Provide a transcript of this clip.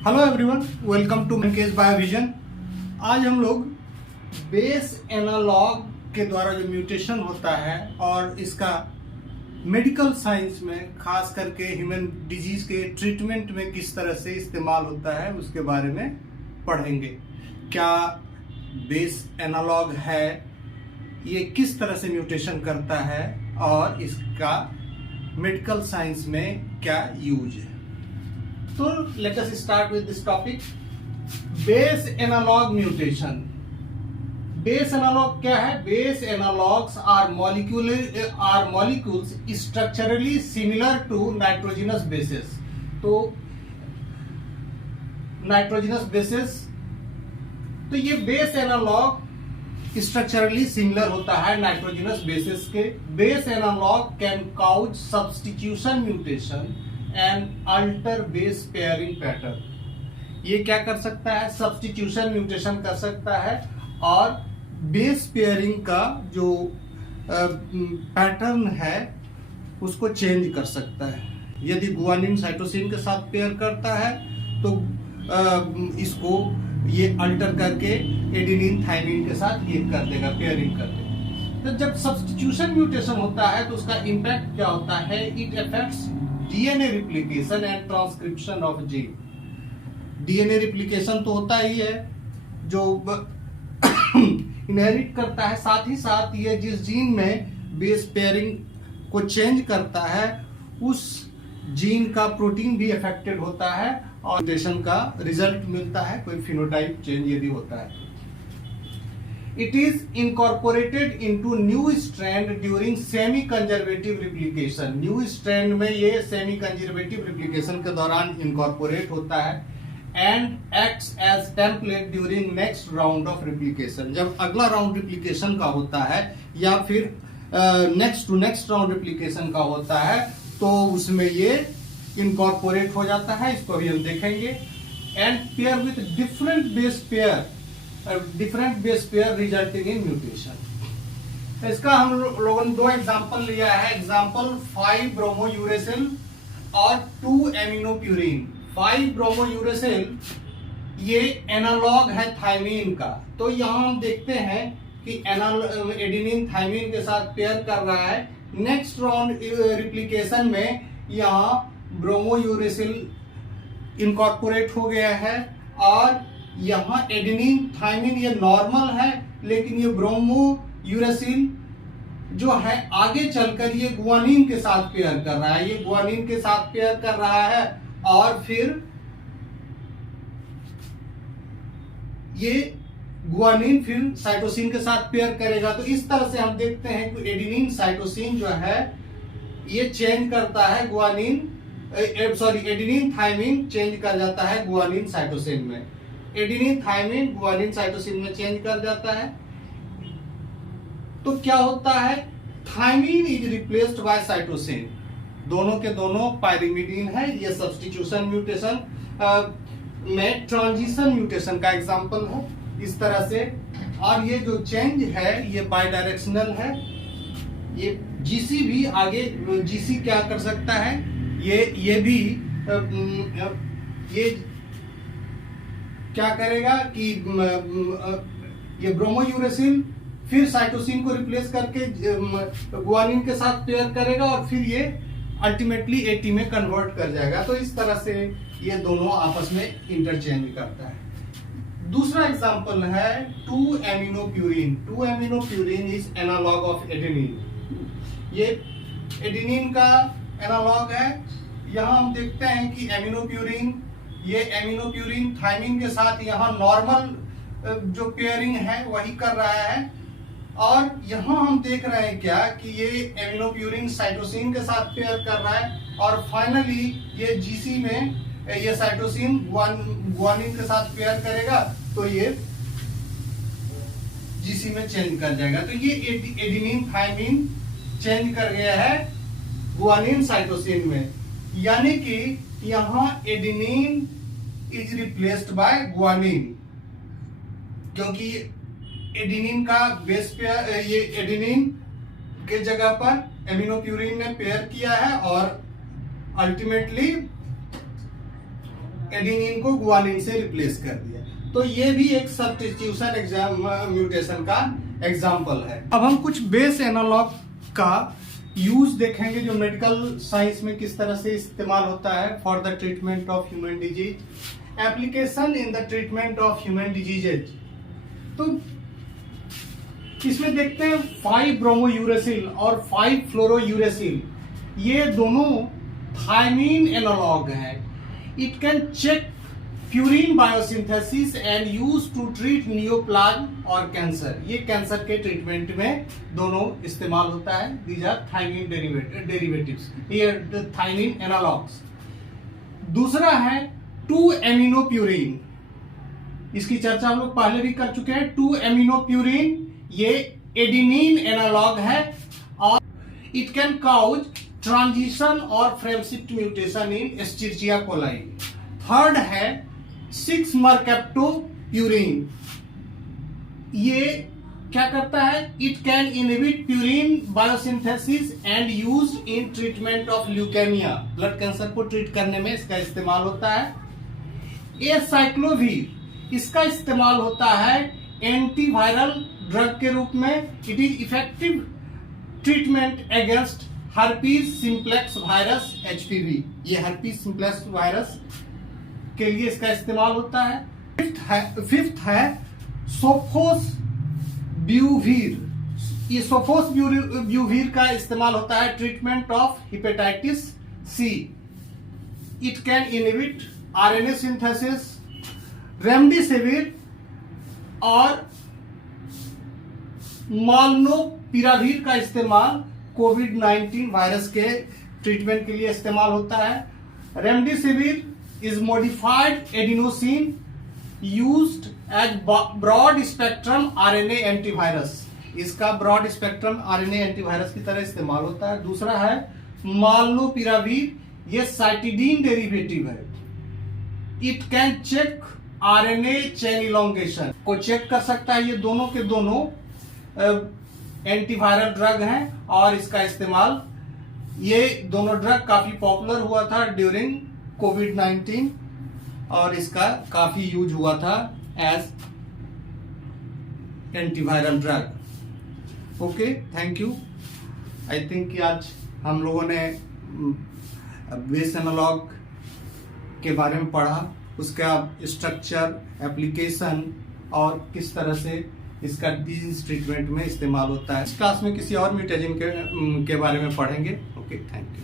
Hello everyone, welcome to केस Biovision. आज हम लोग बेस एनालॉग के द्वारा जो म्यूटेशन होता है और इसका मेडिकल साइंस में खास करके ह्यूमन डिजीज के ट्रीटमेंट में किस तरह से इस्तेमाल होता है उसके बारे में पढ़ेंगे। क्या बेस एनालॉग है, ये किस तरह से म्यूटेशन करता है और इसका मेडिकल साइंस में क्या यूज है। So let us start with this topic. Base analog mutation. Base analog क्या है? Base analogs are molecules structurally similar to nitrogenous bases. तो nitrogenous bases, तो ये base analog structurally similar होता है nitrogenous bases के। Base analog can cause substitution mutation and alter base pairing pattern. ये क्या कर सकता है? सब्स्टिट्यूशन म्यूटेशन कर सकता है और बेस पेयरिंग का जो पैटर्न है उसको चेंज कर सकता है। यदि गुआनिन साइटोसिन के साथ पेयर करता है तो इसको ये अल्टर करके एडेनिन थाइमिन के साथ ये कर देगा, पेयरिंग कर देगा। तो जब सब्स्टिट्यूशन म्यूटेशन होता है तो उसका इम्पैक्ट क्या होता है? It affects DNA replication and transcription of gene. DNA replication तो होता ही है जो इनहेरिट करता है, साथ ही साथ ये जिस जीन में बेस पेयरिंग को चेंज करता है उस जीन का प्रोटीन भी अफेक्टेड होता है और म्यूटेशन का रिजल्ट मिलता है, कोई फिनोटाइप चेंज यदि होता है। It is incorporated into new strand during semi-conservative replication. New strand में ये semi-conservative replication के दौरान incorporate होता है and acts as template during next round of replication. जब अगला राउंड replication का होता है या फिर next round replication का होता है तो उसमें ये incorporate हो जाता है। इसको अभी हम देखेंगे। And pair with different base pair resulting in mutation। इसका हम लोगों ने दो एग्जांपल लिया है। एग्जांपल 5 ब्रोमोयूरेसिल और 2 एमिनोप्यूरिन। 5 ब्रोमोयूरेसिल ये एनालॉग है थाइमीन का। तो यहाँ हम देखते हैं कि एडेनिन थाइमीन के साथ पेयर कर रहा है। नेक्स्ट राउंड रिप्लिकेशन में यहाँ ब्रोमोयूरेसिल इनकॉर्पोरेट हो गया है और यहाँ एडेनिन थाइमिन ये नॉर्मल है, लेकिन ये ब्रोमो यूरेसिल जो है आगे चलकर ये गुआनिन के साथ पेयर कर रहा है। ये गुआनिन के साथ पेयर कर रहा है और फिर ये गुआनिन फिर साइटोसिन के साथ पेयर करेगा। तो इस तरह से हम देखते हैं कि एडेनिन साइटोसिन जो है ये चेंज करता है एडेनिन थाइमिन चेंज कर जाता है गुआनिन साइटोसिन में। एडेनिन थाइमिन गुआनिन साइटोसिन में चेंज कर जाता है तो क्या होता है? Thymine is replaced by cytosine. दोनों के दोनों पायरिमिडीन है। ये सब्स्टिट्यूशन म्यूटेशन में ट्रांजिशन म्यूटेशन का एग्जांपल है इस तरह से। और ये जो चेंज है ये बाय डायरेक्शनल है। ये जीसी भी आगे जीसी क्या कर सकता है? ये भी ये क्या करेगा कि ये ब्रोमोयूरेसिल फिर साइटोसिन को रिप्लेस करके गुआनिन के साथ पेयर करेगा और फिर ये अल्टीमेटली एटी में कन्वर्ट कर जाएगा। तो इस तरह से ये दोनों आपस में इंटरचेंज करता है। दूसरा एग्जांपल है 2 एमिनोप्यूरिन। 2 एमिनोप्यूरिन इज एनालॉग ऑफ एडेनिन। ये एडेनिन का एनालॉग है। यहाँ हम देखते हैं कि ये एमिनोप्यूरिन थाइमिन के साथ यहाँ नॉर्मल जो पेयरिंग है वही कर रहा है और यहाँ हम देख रहे हैं क्या कि ये एमिनोप्यूरिन साइटोसिन के साथ पेयर कर रहा है और फाइनली ये जीसी में ये साइटोसिन गुआनिन के साथ पेयर करेगा तो ये जीसी में चेंज कर जाएगा। तो ये एडेनिन थाइमिन चेंज कर गया है गुआनिन साइटोसिन में, यानी कि यहाँ adenine is replaced by guanine, क्योंकि एडेनिन का बेस पेयर ये एडेनिन के जगह पर एमिनोप्यूरिन ने पेयर किया है और अल्टीमेटली एडेनिन को गुआनिन से रिप्लेस कर दिया। तो ये भी एक सब्स्टिट्यूशन म्यूटेशन का एग्जाम्पल है। अब हम कुछ बेस एनालॉग का यूज देखेंगे जो मेडिकल साइंस में किस तरह से इस्तेमाल होता है for the treatment of human disease. Application in the treatment of human diseases. तो इसमें देखते हैं 5-ब्रोमोयूरेसिल और 5-फ्लोरोयूरेसिल, ये दोनों थायमीन एनालॉग हैं। It can check purine biosynthesis and use to treat neoplasm और कैंसर। ये कैंसर के ट्रीटमेंट में दोनों इस्तेमाल होता है। दीज आर थायमीन डेरिवेटिव्स, ये थायमीन एनालॉग्स। दूसरा है 2-एमिनोप्यूरिन, इसकी चर्चा हम लोग पहले भी कर चुके हैं। 2-एमिनोप्यूरिन ये एडेनिन एनालॉग है और इट कैन कॉज ट्रांजिशन और frame shift mutation in Escherichia coli. Third है 6-मरकैप्टोप्यूरिन, ये क्या करता है? It can inhibit purine biosynthesis and used in treatment of leukaemia, blood cancer को ट्रीट करने में इसका इस्तेमाल होता है। एसाइक्लोवीर, इसका इस्तेमाल होता है एंटीवायरल ड्रग के रूप में। It is effective treatment against herpes simplex virus HPV, ये हर्पीज सिंप्लेक्स वायरस के लिए इसका इस्तेमाल होता है। फिफ्थ है सोफोसब्यूवीर, ये सोफोसब्यूवीर का इस्तेमाल होता है treatment of hepatitis C। It can inhibit RNA synthesis. Remdesivir और मॉलनुपिराविर का इस्तेमाल कोविड-19 वायरस के ट्रीटमेंट के लिए इस्तेमाल होता है। Remdesivir is modified adenosine used as broad spectrum RNA antivirus, इसका ब्रॉड स्पेक्ट्रम RNA एंटीवायरस की तरह इस्तेमाल होता है। दूसरा है मॉलनुपिराविर, ये साइटिडीन डेरिवेटिव है। It can check RNA chain elongation को चेक कर सकता है। ये दोनों के दोनों एंटीवायरल ड्रग हैं और इसका इस्तेमाल, ये दोनों ड्रग काफी पॉपुलर हुआ था ड्यूरिंग कोविड-19 और इसका काफी यूज हुआ था as antiviral drug. Okay, thank you. I think कि आज हम लोगों ने बेस एनालॉग के बारे में पढ़ा, उसका स्ट्रक्चर, एप्लीकेशन और किस तरह से इसका डिजीज ट्रीटमेंट में इस्तेमाल होता है। इस क्लास में किसी और म्यूटेशन के बारे में पढ़ेंगे। Okay, thank you.